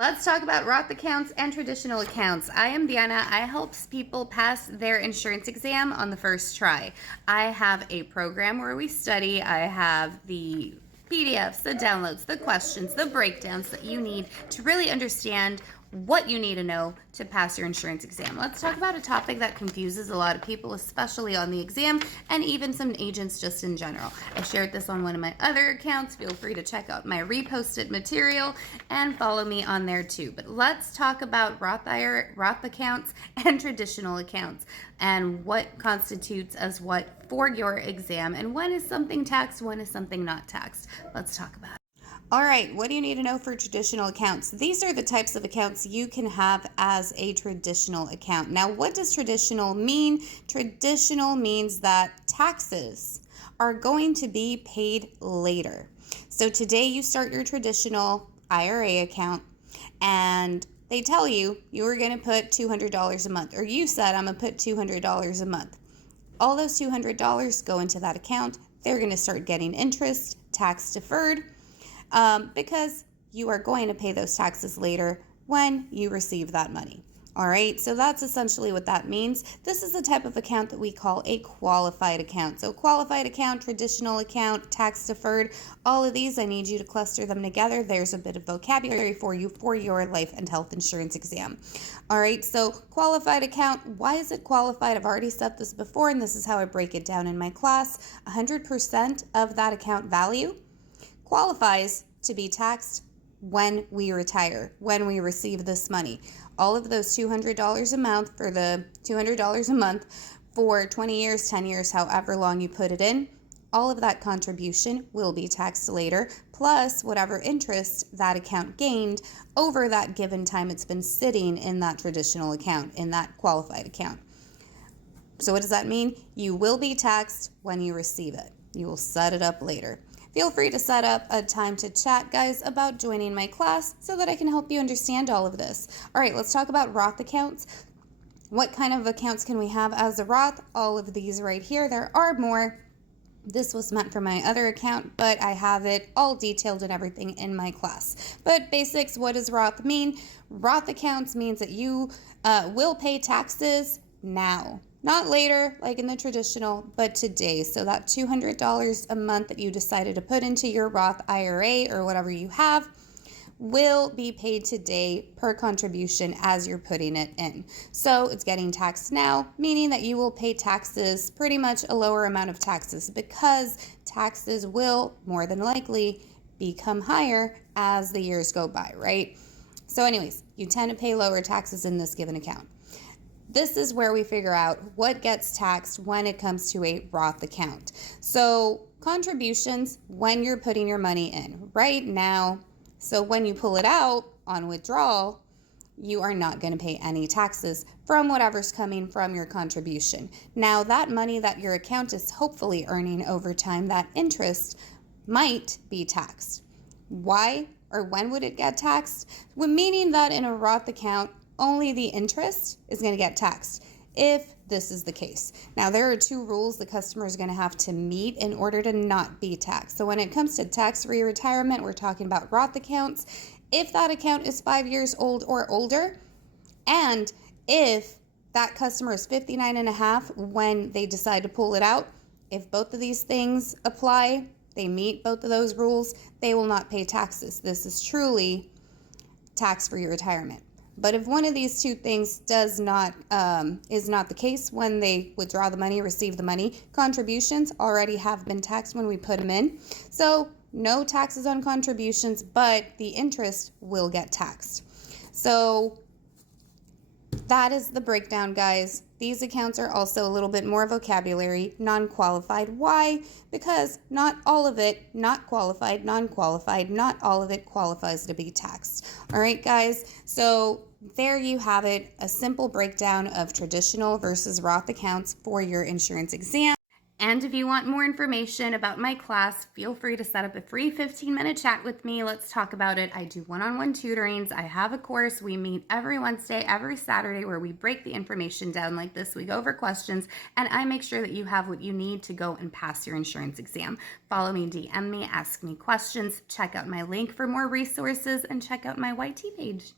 Let's talk about Roth accounts and traditional accounts. I am Deanna. I help people pass their insurance exam on the first try. I have a program where we study. I have the PDFs, the downloads, the questions, the breakdowns that you need to really understand what you need to know to pass your insurance exam. Let's talk about a topic that confuses a lot of people, especially on the exam and even some agents just in general. I shared this on one of my other accounts. Feel free to check out my reposted material and follow me on there too. But let's talk about Roth accounts and traditional accounts and what constitutes as what for your exam and when is something taxed, when is something not taxed. Let's talk about it. All right, what do you need to know for traditional accounts? These are the types of accounts you can have as a traditional account. Now, what does traditional mean? Traditional means that taxes are going to be paid later. So today you start your traditional IRA account and they tell you are going to put $200 a month, or you said I'm going to put $200 a month. All those $200 go into that account. They're going to start getting interest, tax deferred. Because you are going to pay those taxes later when you receive that money. All right, so that's essentially what that means. This is the type of account that we call a qualified account. So qualified account, traditional account, tax deferred, all of these, I need you to cluster them together. There's a bit of vocabulary for you for your life and health insurance exam. All right, so qualified account, why is it qualified? I've already said this before, and this is how I break it down in my class. 100% of that account value qualifies to be taxed when we retire, when we receive this money. All of those $200 a month for the $200 a month for 20 years, 10 years, however long you put it in, all of that contribution will be taxed later, plus whatever interest that account gained over that given time it's been sitting in that traditional account, in that qualified account. So what does that mean? You will be taxed when you receive it. You will set it up later. Feel free to set up a time to chat, guys, about joining my class so that I can help you understand all of this. All right, let's talk about Roth accounts. What kind of accounts can we have as a Roth? All of these right here. There are more. This was meant for my other account, but I have it all detailed and everything in my class. But basics, what does Roth mean? Roth accounts means that you will pay taxes now. Not later, like in the traditional, but today. So that $200 a month that you decided to put into your Roth IRA or whatever you have will be paid today per contribution as you're putting it in. So it's getting taxed now, meaning that you will pay taxes, pretty much a lower amount of taxes, because taxes will more than likely become higher as the years go by, right? So anyways, you tend to pay lower taxes in this given account. This is where we figure out what gets taxed when it comes to a Roth account. So contributions when you're putting your money in right now. So when you pull it out on withdrawal, you are not going to pay any taxes from whatever's coming from your contribution. Now that money that your account is hopefully earning over time, that interest might be taxed. Why or when would it get taxed? Well, meaning that in a Roth account, only the interest is going to get taxed if this is the case. Now, there are two rules the customer is going to have to meet in order to not be taxed. So when it comes to tax-free retirement, we're talking about Roth accounts. If that account is 5 years old or older, and if that customer is 59 and a half when they decide to pull it out, if both of these things apply, they meet both of those rules, they will not pay taxes. This is truly tax-free retirement. But if one of these two things is not the case when they withdraw the money, receive the money, contributions already have been taxed when we put them in. So no taxes on contributions, but the interest will get taxed. So that is the breakdown, guys. These accounts are also a little bit more vocabulary, non-qualified. Why? Because not all of it, not qualified, non-qualified, not all of it qualifies to be taxed. All right, guys. So there you have it, a simple breakdown of traditional versus Roth accounts for your insurance exam. And if you want more information about my class, feel free to set up a free 15-minute chat with me. Let's talk about it. I do one-on-one tutorings. I have a course. We meet every Wednesday, every Saturday, where we break the information down like this. We go over questions, and I make sure that you have what you need to go and pass your insurance exam. Follow me, DM me, ask me questions, check out my link for more resources, and check out my YT page.